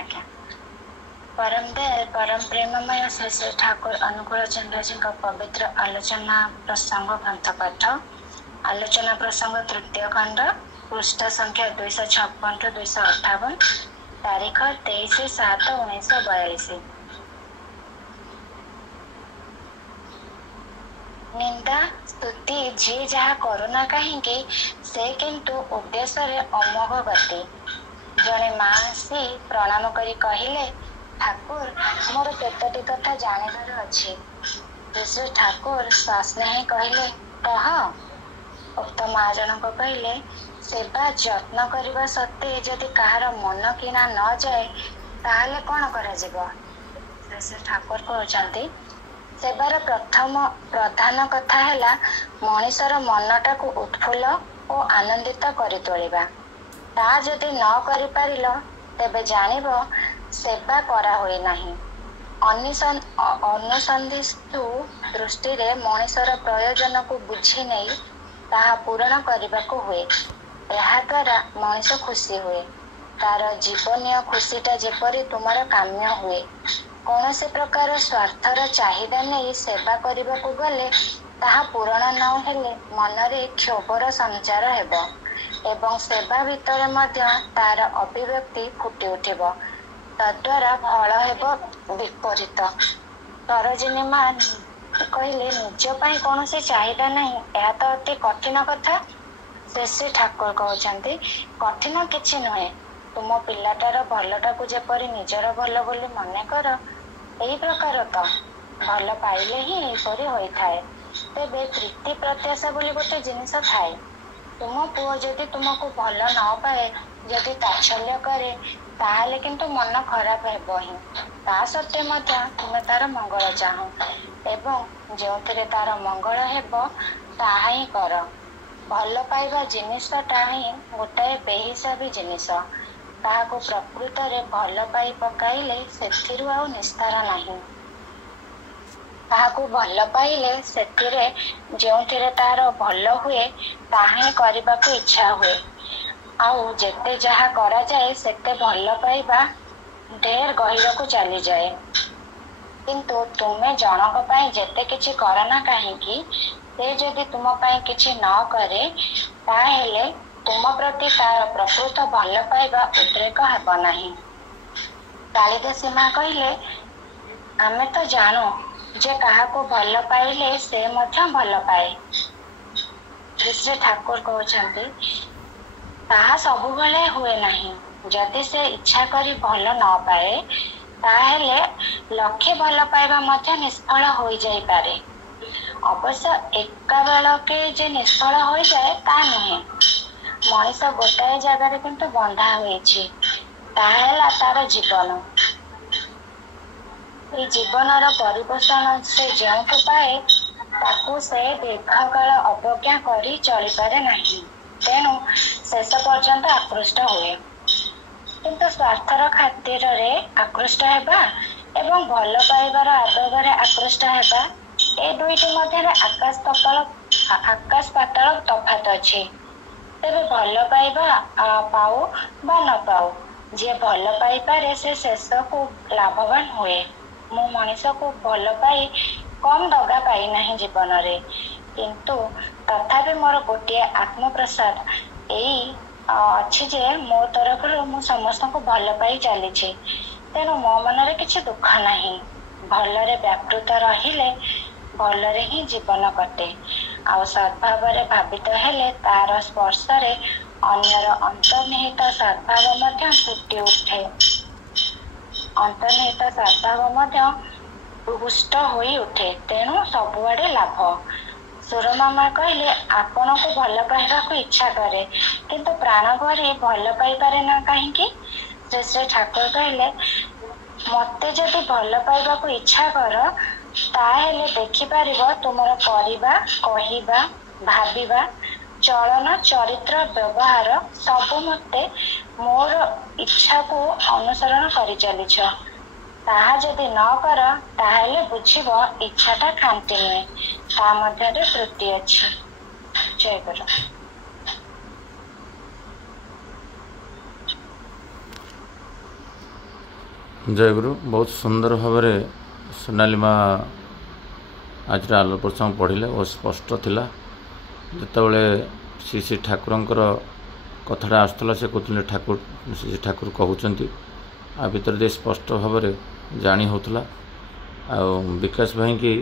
आज्ञा। परम दयाल परम प्रेममय श्री श्री ठाकुर अनुकूल चंद्र जी का पवित्र आलोचना प्रसंग ग्रंथ पाठ। आलोचना प्रसंग तृतीय खंड, पृष्ठ संख्या 256 टू 258, तारीख 23/7/1942। निंदा स्तुति जी जहा करुना कहीं से किंतु उद्देश्य अमोघ गति। जड़े माँ आसी प्रणाम करी कहिले, ठाकुर मोर केतोटी कथा जानिबार अछि। श्री ठाकुर सस्नेह कहिले, कह। उक्त माँ जनक कहिले, सेवा यत्न करने सत्वे जदि कहार मन किना न जाए ताहले कौन करा जिवो। श्री ठाकुर कहते, सेवार प्रधान कथा है मनीषर मनटा को उत्फुल्ल और आनंदित कर तोलिबा। ता जदि न करि पारिल तेबे जानिब सेवा करा होई नाही। अनुसंधिष्ठु दृष्टि रे मनीषर प्रयोजन को बुझी नहीं ताहा पूरण करने को हुए। यह द्वारा मनीष खुशी हुए। तार जीवनीय खुशीटा जेपरी तुमर काम्य हुए। कौन से प्रकार स्वार्थर चाहिदा नहीं सेवा करने को गले ताहा पूरण न हेले मनरे क्षोभर संचार हेबो एवं सेवा भितर मध्य तार अभिव्यक्ति फुटी उठिब। तद्वारा फल हेबो विपरीत। सरोजिनी माँ कहले, निज पाई कौन से चाहिदा नहीं, यह तो अति कठिन कथा। श्री ठाकुर कहते, कठिन किछि नुहे। तुम पिलाटार भलटा को जेपरी निजर भल बोली मने कर, एही प्रकार तो भल पाइले ही एपरी होई थाए। तेबे प्रीति प्रत्याशा बोली गोटे जिनिस थाए। तुम पुओ जदि तुमको भल न पाए, जदि ताच्छल्य करे, ताहले किंतु मन खराब हेबो ही। ता सत्वे मध्य तुमे तार मंगल चाह एवं जोंथिरे तार मंगल हेबो ताहा ही कर। भल पाइबा जिनिसटा ही गोटाए बेहिसाबी जिनिस। ताहाको प्रकृत रे भल पाई पकाइले सेथिरु आउ निस्तार नाही। ताहाको भल पाइले सेथिरे जोंथिरे तार भल हुए ताहा ही करिबाको इच्छा हुए। आउ जेते जहा करा जाए सेते भल पाइबा ढेर गहिर को चली जाए। किंतु तुमे जनक पाई जेते किछि करना काहेकि से जदि तुम पाई किछि न करे ताहेले तुम प्रति तार प्रकृत भल पाइबा उद्रेक हेब नाही। कालिदासी माँ कहले, आमे तो जानु जे काहाको भल पाइले से मध्य भल पाए। श्री ठाकुर कहते, ताहा सबुबले हुए नहीं। जदि से इच्छा करी भल न पाए ताहेले लक्षे भल पाइबा मध्य निष्फल हो जाई पारे। अवश्य एका बेलके जे निष्फल हो जाए ता नुहे। मनीष गोटाए जगार किंतु बंधा होइछि, ताहेला तार जीवन। ए जीवनर परिपोषण से जोंठु पाए ताकू से दीर्घकाल अवज्ञा करी चली पारे नहीं। तेणु शेष पर्यंत आकृष्ट हुए। किंतु स्वार्थर खातिर रे आकृष्ट हेबा एवं भल पाइबार आदर रे आकृष्ट हेबा, ए दुईटी मध्य आकाश पाताल तफात अछि। तेबे भल पाइबा पाऊ बा न पाऊ, जे भल पाई पारे से शेष को लाभवान हुए। मु मनीष को भल पाई कम दगा पाई नहीं जीवन रे, किंतु तथापि मोर गोटे आत्मप्रसाद एई अच्छी जे मो तरफ मु समस्त को भल पाई चली। तेणु मो मन किसी दुख नहीं। भलरे व्यापृत रहिले भलरे ही जीवन कटे। आउ सद्भाव भावित हेले तार स्पर्श रे अन्यर अंतर्निहित सद्भाव मध्य फुटी उठे। अंतर्निहित सद्भाव मध्य पुष्ट होई उठे। तेणु सबुआडे लाभ। सुरमामा कहले, आपण को भल पाइबा को इच्छा करे किंतु प्राण भरी भल पाई पारे ना काहेकि। श्री ठाकुर कहले, मते जदि भल पाइबा को इच्छा कर ताहेले देखि पारिबो तुमर करिबा, कहिबा, भाबिबा, चलन, चरित्र, व्यवहार सब मते मोर इच्छा को अनुसरण करि चलिछ। ताहा जदि न कर ताहेले बुझिबो इच्छाटा खांटी नुहे, ता मध्य त्रुटि अछि। जय गुरु। जयगुरु बहुत सुंदर भाव सोनाली माँ आज आलो प्रसंग पढ़िले और स्पष्ट थिला जितेबाला श्री श्री ठाकुरंकर कथाटा आसला से कहते ठाकुर श्री ठाकुर कहते आ भितर दे स्पष्ट भाव जानी होता आ विकास भाई की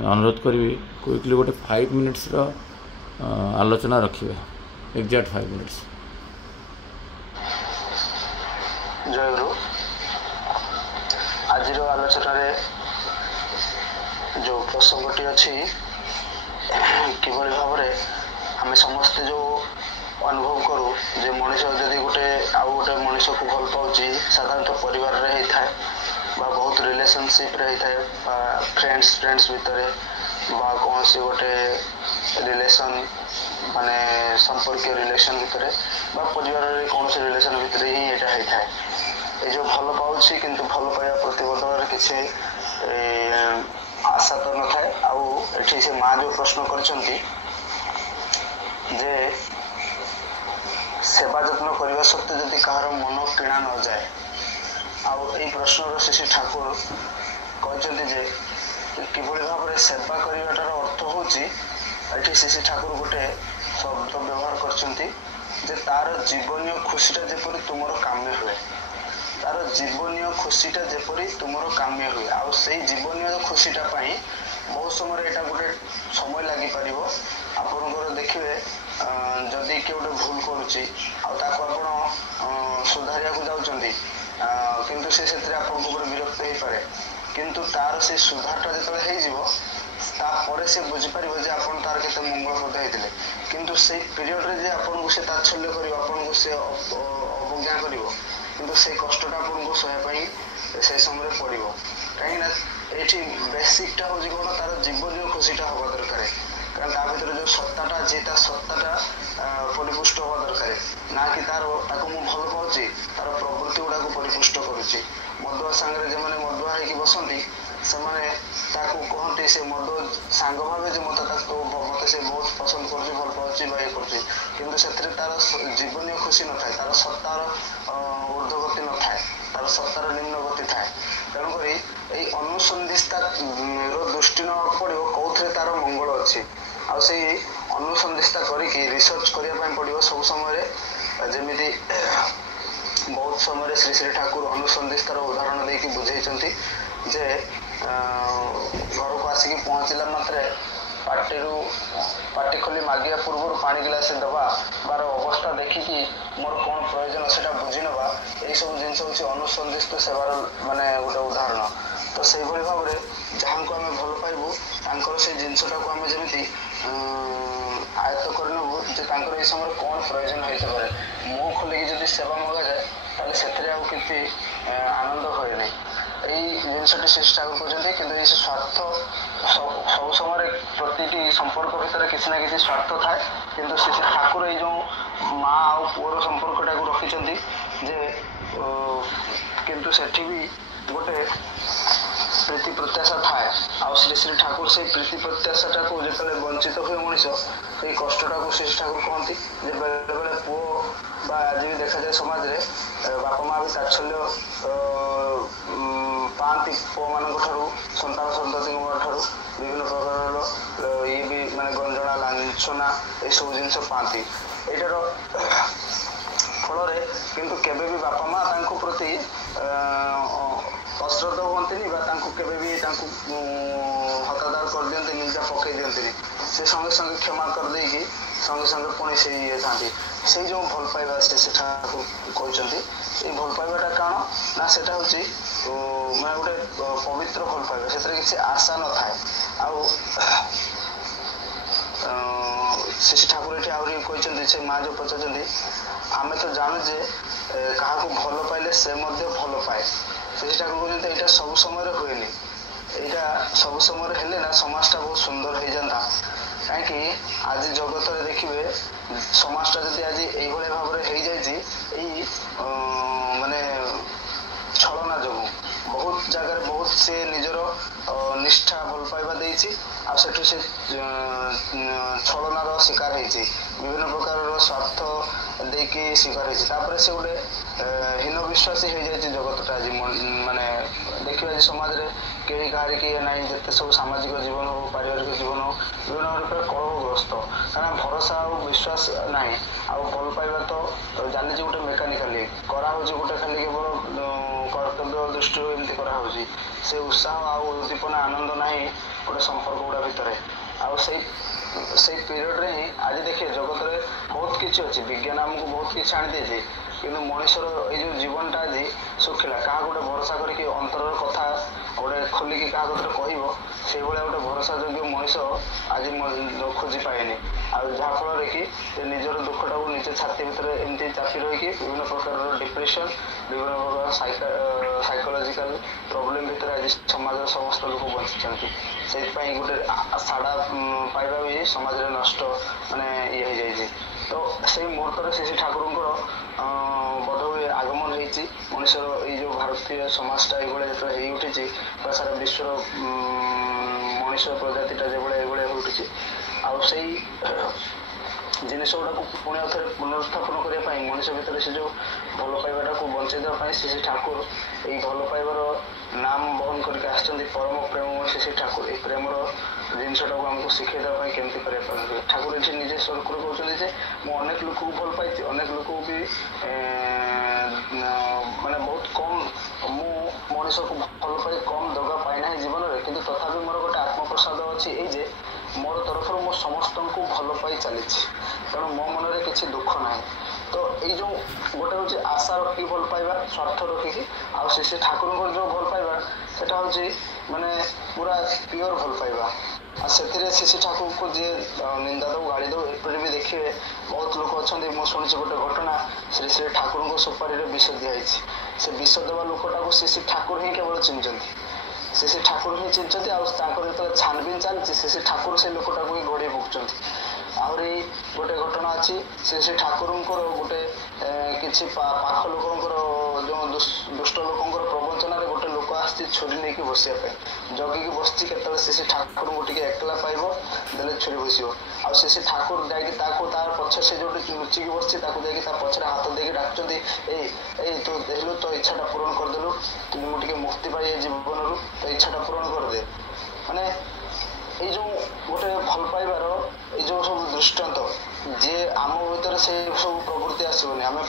अनुरोध करी क्विकली गोटे 5 मिनिट्स आलोचना रखिए एग्जैक्ट 5 मिनिट्स। जय गुरु आज आलोचन जो प्रसंगटी अच्छी किभली भाव आम समस्ते जो अनुभव करूँ जे मनीष जदि गोटे आउ गोटे मनीष को भल पाऊँच साधारणतः परिवार रे होता है बहुत रिलेशनशिप रे होता है फ्रेंड्स भितर कौन सी गोटे रिलेशन माने संपर्क रिलेशन भितर परिवार रे कौन सी रिलेशन भितर ही यहाँ होता है ये जो भल पाऊँच किंतु भल पाइबा प्रतिबद्धता किसी आशा तो न थाए आठी से माँ जो प्रश्न करछंती जे सेवा जत्न करने सत्वे जदि कहार मन किणा न जाए आई प्रश्न श्री ठाकुर कहते जे किभली भाव में सेवा करवाटार अर्थ हूँ श्री ठाकुर गोटे शब्द व्यवहार करछंती जे तार जीवनीय खुशीटा जेपरी तुमर काम्य हुए तार जीवनीय खुशीटा जेपरी तुमर काम्य हुए आ जीवनीय खुशीटा बहुत समय यहाँ गोटे समय लगी पार आपणकर देखिए जदि किए गोटे भूल करुच्ची सुधारिया जाऊँच किंतु से विरक्त हो पारे किंतु तार से सुधारटा जो तापर से बुझीपार आप तार के मंगलप्रद होते किंतु से पीरियड आपको से तात्सल्य कर आपको से अवज्ञा कर किंतु से कष्टटा आपको सहपाई से समय पड़ो कहीं बेसिकटा हूँ कौन तार जीवनीय खुशीटा हवा दरकार कारण ता भर जो सत्ताटा अच्छी सत्ताटा परिपुष्ट हवा दरकार ना कि तार मुझे भल पाऊँ तार प्रवृत्ति गुड़ाक परिपुष्ट करुच्ची मदुआ सांगे जो मैंने मदुआ होगी बसती से कहते से मद सांग भाव जो मत से बहुत पसंद कर भल पाऊँ ये कर तार जीवनीय खुशी न थाए तार सत्तार ऊर्ध्वगति न थाए तार सत्तार निम्न गति थाए तेणुक यही अनुसंधिस्ता दृष्टि न पड़ो कौन तार मंगल अच्छी आई अनुसंधिस्ता करके रिसर्च करने पड़ो सब समय जमी बहुत समय श्री श्री ठाकुर अनुसंधिस्तार उदाहरण देकी बुझे जे घर को आसिक पहुँचला मात्रे पार्टी खोली मागिया पूर्व पानी गिलास दबा बार अवस्था देखिकी मोर कौन प्रयोजन से बुझी नवा यही सब जिन हूँ अनुसंधित सेवार माने गोटे उदाहरण तो से भाव में जहाँ को आम भल पाइबू से जिनटा को आम जमी आयत्त करनबू जे ये समय कौन प्रयोजन होते पारे मुँह खोलिकी जब सेवा मगा जाए ताले से आनंद हुए नहीं यही जिनटी श्री ठाकुर कहते कि ये स्वार्थ सब समय प्रति संपर्क भितर किसी ना किसी स्वार्थ थाए किंतु श्री श्री ठाकुर ये जो माँ आउ पुअर संपर्कटा को रखिंट जे किंतु सेठी भी गोटे प्रीति प्रत्याशा थाए आ श्री श्री ठाकुर से प्रीति प्रत्याशाटा को जो वंचित हुए मनीष ये कष्टटा को श्री ठाकुर कहती बेले बेले पुओ आज भी देखा जाए समाज में बापा माँ भी तात्सल्य पाती पुओ मान संतान संतति विभिन्न प्रकार ये भी माने गंजना लांछना ये सब जिन पाती यार फल किंतु केबे भी बापा माँ प्रति अश्रद्धा हमें केबे भी हतादार कर दिखते निजा पकई दिखते से संगे संगे क्षमा कर देकी संगे संगे पुणी से ये था से जो भल पाइबा से ठाकुर कहते ये भल पाइबाटा कौन ना से मैं गोटे पवित्र भल पाइबा से किसी आशा न थाए श्री ठाकुर ये आहरी कहते से माँ जो पचार आम तो जानू जे क्या भल पाइले से भल पाए श्री ठाकुर कहते यहाँ सब समय हुए यहाँ सब समय हेले ना समाजटा बहुत सुंदर हो जाता कहीं आज जगत में देखिए समाजटा जब आज ये भाव में हो जाए माने छलना जो बहुत जगह बहुत से निजर निष्ठा भल पाइबा देछि आ सेठु से छलनार शिकार होती विभिन्न प्रकार स्वार्थ देकी शिकार होती से गोटे ହୀନ ବିଶ୍ୱାସୀ ହେଇଯାଇଛି ଜଗତଟା ଆଜି। ମାନେ ଦେଖିବା ଆଜି ସମାଜରେ କେହି କାହାରି କିଏ ନାହିଁ, ଯେତେ ସବୁ ସାମାଜିକ ଜୀବନ ହଉ, ପାରିବାରିକ ଜୀବନ ହଉ, ବିଭିନ୍ନ ଭାବରେ କଳହଗ୍ରସ୍ତ। କାରଣ ଭରସା ଆଉ ବିଶ୍ୱାସ ନାହିଁ। ଆଉ ଭଲ ପାଇବା ତ ଜାଣିଛି ଗୋଟେ ମେକାନିକାଲି କରାହେଉଛି, ଗୋଟେ ଖାଲି କେବଳ କର୍ତ୍ତବ୍ୟ ଦୃଷ୍ଟିରୁ ଏମିତି କରାହେଉଛି। ସେ ଉତ୍ସାହ ଆଉ ଉଦ୍ଦୀପନା ଆନନ୍ଦ ନାହିଁ ଗୋଟେ ସମ୍ପର୍କ ଗୁଡ଼ା ଭିତରେ। ଆଉ ସେଇ ପିରିୟଡ଼ରେ ହିଁ ଆଜି ଦେଖିବେ ଜଗତରେ ବହୁତ କିଛି ଅଛି, ବିଜ୍ଞାନ ଆମକୁ ବହୁତ କିଛି ଆଣିଦେଇଛି, କିନ୍ତୁ ମଣିଷର ଏଇ ଯେଉଁ ଜୀବନଟା ଆଜି ଶୁଖିଲା। କାହାକୁ ଗୋଟେ ଭରସା କରିକି ଅନ୍ତରର କଥା ଗୋଟେ ଖୋଲିକି କାହା କତିରେ କହିବ, ସେଇଭଳିଆ ଗୋଟେ ଭରସା ଯୋଗ୍ୟ ମଣିଷ ଆଜି ଖୋଜି ପାଏନି। ଆଉ ଯାହାଫଳରେ କି ସେ ନିଜର ଦୁଃଖଟାକୁ ନିଜ ଛାତି ଭିତରେ ଏମିତି ଚାପି ରହିକି ବିଭିନ୍ନ ପ୍ରକାରର ଡିପ୍ରେସନ୍, ବିଭିନ୍ନ ପ୍ରକାର ସାଇକୋଲୋଜିକାଲ ପ୍ରୋବ୍ଲେମ୍ ଭିତରେ ଆଜି ସମାଜର ସମସ୍ତ ଲୋକ ବଞ୍ଚିଛନ୍ତି। ସେଇଥିପାଇଁ ଗୋଟେ ସାଡ଼ା ପାଇବା ବି ସମାଜରେ ନଷ୍ଟ ମାନେ ଇଏ ହେଇଯାଇଛି। ତ ସେଇ ମୁହୂର୍ତ୍ତରେ ଶ୍ରୀ ଠାକୁରଙ୍କର ବୋଧହୁଏ ଆଗମନ ହେଇଛି। ମଣିଷର ଏଇ ଯେଉଁ ଭାରତୀୟ ସମାଜଟା ଏଇଭଳିଆ ଯେତେବେଳେ ହେଇ ଉଠିଛି, ବା ସାରା ବିଶ୍ୱର ମଣିଷ ପ୍ରଜାତିଟା ଯେଭଳିଆ ଏଇଭଳିଆ ହେଇ ଉଠିଛି, ଆଉ ସେଇ ଜିନିଷ ଗୁଡ଼ାକୁ ପୁଣି ଆଉ ଥରେ ପୁନରୁତ୍ଥାପନ କରିବା ପାଇଁ ମଣିଷ ଭିତରେ ସେ ଯେଉଁ ଭଲ ପାଇବାଟାକୁ ବଞ୍ଚେଇ ଦେବା ପାଇଁ ଶ୍ରୀ ଠାକୁର ଏଇ ଭଲ ପାଇବାର ନାମ ବହନ କରିକି ଆସିଛନ୍ତି। ପରମ ପ୍ରେମମୟ ଶ୍ରୀ ଠାକୁର ଏଇ ପ୍ରେମର ଜିନିଷଟାକୁ ଆମକୁ ଶିଖେଇ ଦେବା ପାଇଁ କେମିତି କରିବା ପାରନ୍ତି। ଠାକୁର ଏଠି ନିଜେ ସ୍ୱରୂପରେ କହୁଛନ୍ତି ଯେ ମୁଁ ଅନେକ ଲୋକକୁ ଭଲ ପାଇଛି, ଅନେକ ଲୋକକୁ ବି ମାନେ ବହୁତ କମ୍, ମୁଁ ମଣିଷକୁ ଭଲ ପାଇ କମ୍ ଦଗା ପାଇନାହିଁ ଜୀବନରେ, କିନ୍ତୁ ତଥାପି ମୋର ଗୋଟେ ଆତ୍ମପ୍ରସାଦ ଅଛି ଏଇ ଯେ ମୋର ତରଫରୁ ମୁଁ ସମସ୍ତଙ୍କୁ ଭଲ ପାଇ ଚାଲିଛି, ତେଣୁ ମୋ ମନରେ କିଛି ଦୁଃଖ ନାହିଁ। ତ ଏଇ ଯେଉଁ ଗୋଟେ ହେଉଛି ଆଶା ରଖିକି ଭଲ ପାଇବା, ସ୍ୱାର୍ଥ ରଖିକି, ଆଉ ଶ୍ରୀ ଠାକୁରଙ୍କର ଯେଉଁ ଭଲ ପାଇବା ସେଟା ହେଉଛି ମାନେ ପୁରା ପିଓର ଭଲ ପାଇବା। ଆଉ ସେଥିରେ ଶ୍ରୀ ଠାକୁରଙ୍କୁ ଯିଏ ନିନ୍ଦା ଦେଉ, ଗାଳି ଦେଉ, ଏପରି ବି ଦେଖିବେ ବହୁତ ଲୋକ ଅଛନ୍ତି। ମୁଁ ଶୁଣିଛି ଗୋଟେ ଘଟଣା, ଶ୍ରୀ ଠାକୁରଙ୍କ ସୁପାରୀରେ ବିଷ ଦିଆହେଇଛି। ସେ ବିଷ ଦେବା ଲୋକଟାକୁ ଶ୍ରୀ ଠାକୁର ହିଁ କେବଳ ଚିହ୍ନିଛନ୍ତି, ଶ୍ରୀ ଠାକୁର ହିଁ ଚିହ୍ନିଛନ୍ତି। ଆଉ ତାଙ୍କର ଯେତେବେଳେ ଛାନବିନ ଚାଲିଛି, ଶ୍ରୀ ଠାକୁର ସେ ଲୋକଟାକୁ ହିଁ ଘୋଡ଼େଇ ପକାଉଛନ୍ତି। ଆହୁରି ଗୋଟେ ଘଟଣା ଅଛି, ଶ୍ରୀ ଠାକୁରଙ୍କର ଗୋଟେ କିଛି ପାଖ ଲୋକଙ୍କର ଯେଉଁ ଦୁଷ୍ଟ ଲୋକଙ୍କର ପ୍ରବଞ୍ଚନାରେ ଗୋଟେ ଲୋକ ଆସିଛି ଛୁରୀ ନେଇକି ବସିବା ପାଇଁ, ଜଗିକି ବସିଛି କେତେବେଳେ ଶ୍ରୀ ଠାକୁରଙ୍କୁ ଟିକେ ଏକଲା ପାଇବ ଦେଲେ ଛୁରୀ ବସିବ। ଆଉ ଶ୍ରୀ ଠାକୁର ଯାଇକି ତାକୁ ତାର ପଛରେ ସେ ଯୋଉଠି ଲୁଚିକି ବସିଛି ତାକୁ ଯାଇକି ତା ପଛରେ ହାତ ଦେଇକି ଡାକୁଛନ୍ତି, ଏଇ ତୁ ଦେଖିଲୁ ତୋ ଇଚ୍ଛାଟା ପୂରଣ କରିଦେଲୁ, କିନ୍ତୁ ମୁଁ ଟିକେ ମୁକ୍ତି ପାଇ ଏ ଜୀବନରୁ ତୋ ଇଚ୍ଛାଟା ପୂରଣ କରିଦେ। ମାନେ ଏଇ ଯେଉଁ ଗୋଟେ ଭଲ ପାଇବାର ଏଇ ଯେଉଁ ସବୁ ଦୃଷ୍ଟାନ୍ତ, ଯିଏ ଆମ ଭିତରେ ସେ ସବୁ ପ୍ରବୃତ୍ତି ଆସିବନି, ଆମେ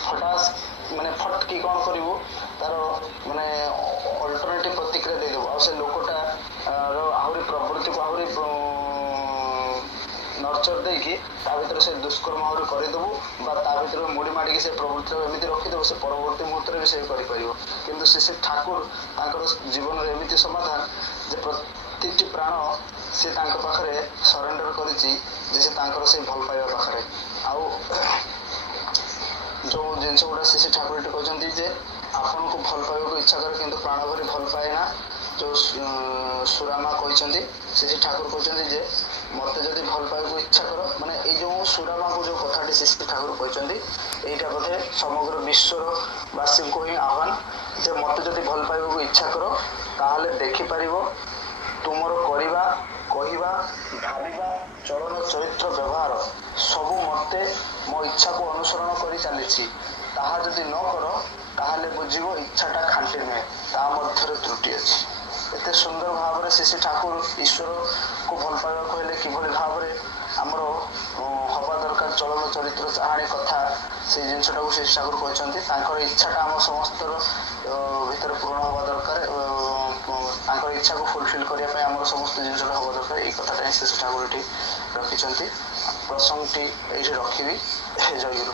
ଫଟକି କ'ଣ କରିବୁ, ତାର ମାନେ ଅଲ୍ଟରନେଟିଭ୍ ପ୍ରତିକ୍ରିୟା ଦେଇଦେବୁ। ଆଉ ସେ ଲୋକଟାର ଆହୁରି ପ୍ରବୃତ୍ତିକୁ ଆହୁରି ନର୍ଚର ଦେଇକି ତା ଭିତରେ ସେ ଦୁଷ୍କର୍ମ ଆହୁରି କରିଦେବୁ, ବା ତା ଭିତରେ ମୁଡ଼ି ମାଡ଼ିକି ସେ ପ୍ରବୃତ୍ତିକୁ ଏମିତି ରଖିଦେବୁ, ସେ ପରବର୍ତ୍ତୀ ମୁହୂର୍ତ୍ତରେ ବି ସେ କରିପାରିବ। କିନ୍ତୁ ଶ୍ରୀ ଠାକୁର ତାଙ୍କର ଜୀବନରେ ଏମିତି ସମାଧାନ ଯେ ପ୍ରତିଟି ପ୍ରାଣ ସେ ତାଙ୍କ ପାଖରେ ସରେଣ୍ଡର କରିଛି, ଯେ ସେ ତାଙ୍କର ସେଇ ଭଲ ପାଇବା ପାଖରେ। ଆଉ ଯେଉଁ ଜିନିଷ ଗୁଡ଼ା ଶ୍ରୀ ଠାକୁର ଏଠି କହିଛନ୍ତି ଯେ ଆପଣଙ୍କୁ ଭଲ ପାଇବାକୁ ଇଚ୍ଛା କରେ କିନ୍ତୁ ପ୍ରାଣ ଭରି ଭଲ ପାଏ ନା, ଯେଉଁ ସୁରାମା କହିଛନ୍ତି, ଶ୍ରୀ ଠାକୁର କହିଛନ୍ତି ଯେ ମୋତେ ଯଦି ଭଲ ପାଇବାକୁ ଇଚ୍ଛା କର, ମାନେ ଏଇ ଯେଉଁ ସୁରାମାକୁ ଯେଉଁ କଥାଟି ଶ୍ରୀ ଠାକୁର କହିଛନ୍ତି, ଏଇଟା ବୋଧେ ସମଗ୍ର ବିଶ୍ୱର ବାସୀଙ୍କୁ ହିଁ ଆହ୍ୱାନ ଯେ ମୋତେ ଯଦି ଭଲ ପାଇବାକୁ ଇଚ୍ଛା କର ତାହେଲେ ଦେଖିପାରିବ ତୁମର କରିବା, କହିବା, ଭାବିବା, ଚଳନ, ଚରିତ୍ର, ବ୍ୟବହାର ସବୁ ମୋତେ ମୋ ଇଚ୍ଛାକୁ ଅନୁସରଣ କରି ଚାଲିଛି। ତାହା ଯଦି ନ କର ତାହେଲେ ବୁଝିବ ଇଚ୍ଛାଟା ଖାଣ୍ଟି ନୁହେଁ, ତା ମଧ୍ୟରେ ତ୍ରୁଟି ଅଛି। ଏତେ ସୁନ୍ଦର ଭାବରେ ଶ୍ରୀ ଠାକୁର ଈଶ୍ୱରକୁ ଭଲ ପାଇବାକୁ ହେଲେ କିଭଳି ଭାବରେ ଆମର ହେବା ଦରକାର, ଚଳନ, ଚରିତ୍ର, ଚାହାଣୀ, କଥା, ସେଇ ଜିନିଷଟାକୁ ଶ୍ରୀ ଠାକୁର କହିଛନ୍ତି। ତାଙ୍କର ଇଚ୍ଛାଟା ଆମ ସମସ୍ତର ଭିତରେ ପୂରଣ ହେବା ଦରକାର, ତାଙ୍କର ଇଚ୍ଛାକୁ ଫୁଲଫିଲ୍ କରିବା ପାଇଁ ଆମର ସମସ୍ତ ଜିନିଷଟା ହେବା ଦରକାର। ଏଇ କଥାଟା ହିଁ ଶ୍ରୀ ଠାକୁର ଏଠି ରଖିଛନ୍ତି। ପ୍ରସଙ୍ଗଟି ଏଇଠି ରଖିବି। ଜୟ ଗୁରୁ।